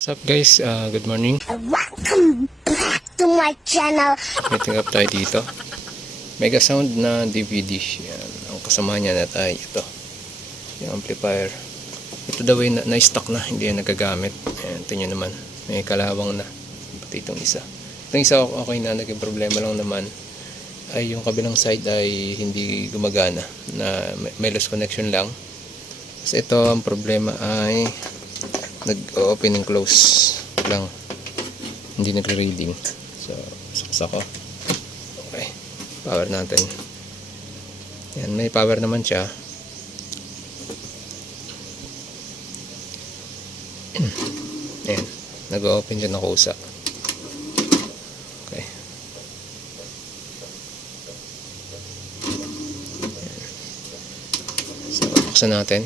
What's up guys, good morning. Welcome back to my channel. Meeting up tayo dito. Mega Sound na DVD. Yan. Ang kasama niya na ay ito. Yung amplifier. Ito daw ay na-stock na, hindi yan nagagamit. Ayan, ito nyo naman. May kalawang na. Pati itong isa. Itong isa okay na, naging problema lang naman ay yung kabilang side ay hindi gumagana. Na may lost connection lang. Kasi ito ang problema ay nag-open and close lang, hindi nagre-reading. So saksa ko. Okay, power natin. Yan, may power naman siya. Yan, nag-open siya ng kusa. Okay. Yan. So buksan natin.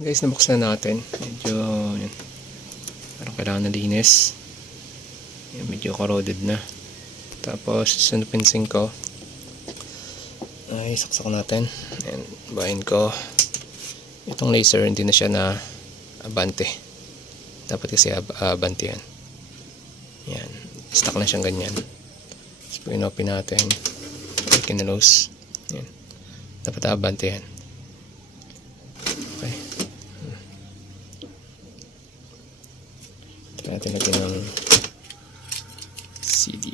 Guys, nabuksan natin. Medyo yan, parang kailangan nalinis. Yan, medyo corroded na. Tapos pinsin ko ay saksak natin. Yan, bahin ko. Itong laser hindi na siya na abante. Dapat kasi abante yan. Yan, stuck na siyang ganyan. Tapos pag in-open natin, kinalose. Yan, dapat abante yan. Okay. Try natin lagyan ng CD.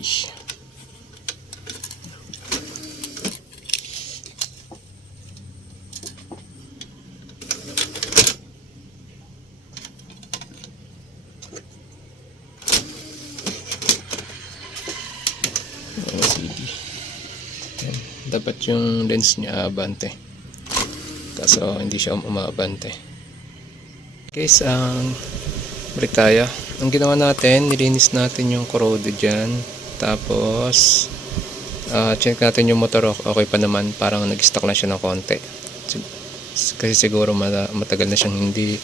CD. Yan. Dapat yung lens niya abante. Kaso hindi siya umaabante. Guys, balik tayo. Ang ginawa natin, nilinis natin yung corroded dyan. Tapos check natin yung motor, okay pa naman. Parang nag-stock na siya ng konti. Kasi siguro matagal na siyang hindi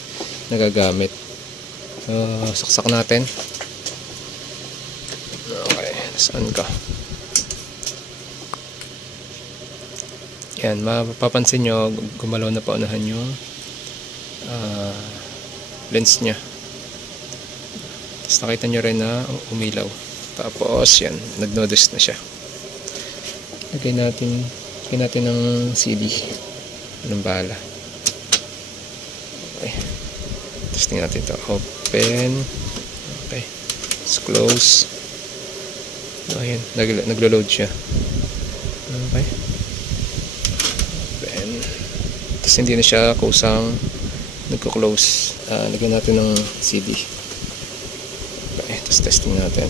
nagagamit. Saksak natin. Okay, saan ka? Yan, mapapansin nyo, gumalaw na paunahan yung lens nya. Tapos nakita nyo rin na umilaw. Tapos yan, nag-notice na siya. Lagay natin ng CD. Anong bahala. Okay. Tapos tingnan natin ito. Open. Okay. Let's close. Ayan, naglo-load siya. Okay. Open. Tapos hindi na siya kusang nagko-close. Lagyan natin ng CD. Okay, tapos testing natin.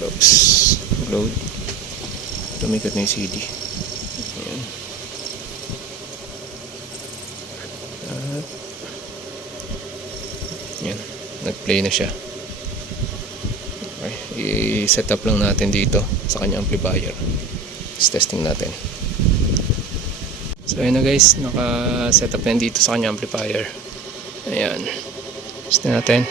Close. Load. Tumikot na yung CD. Ayan. At yan, nag-play na siya. Okay, i-set up lang natin dito sa kanyang amplifier. Tapos testing natin. So ayun na guys, naka-set up na dito sa kanyang amplifier. Ayan. Testing natin.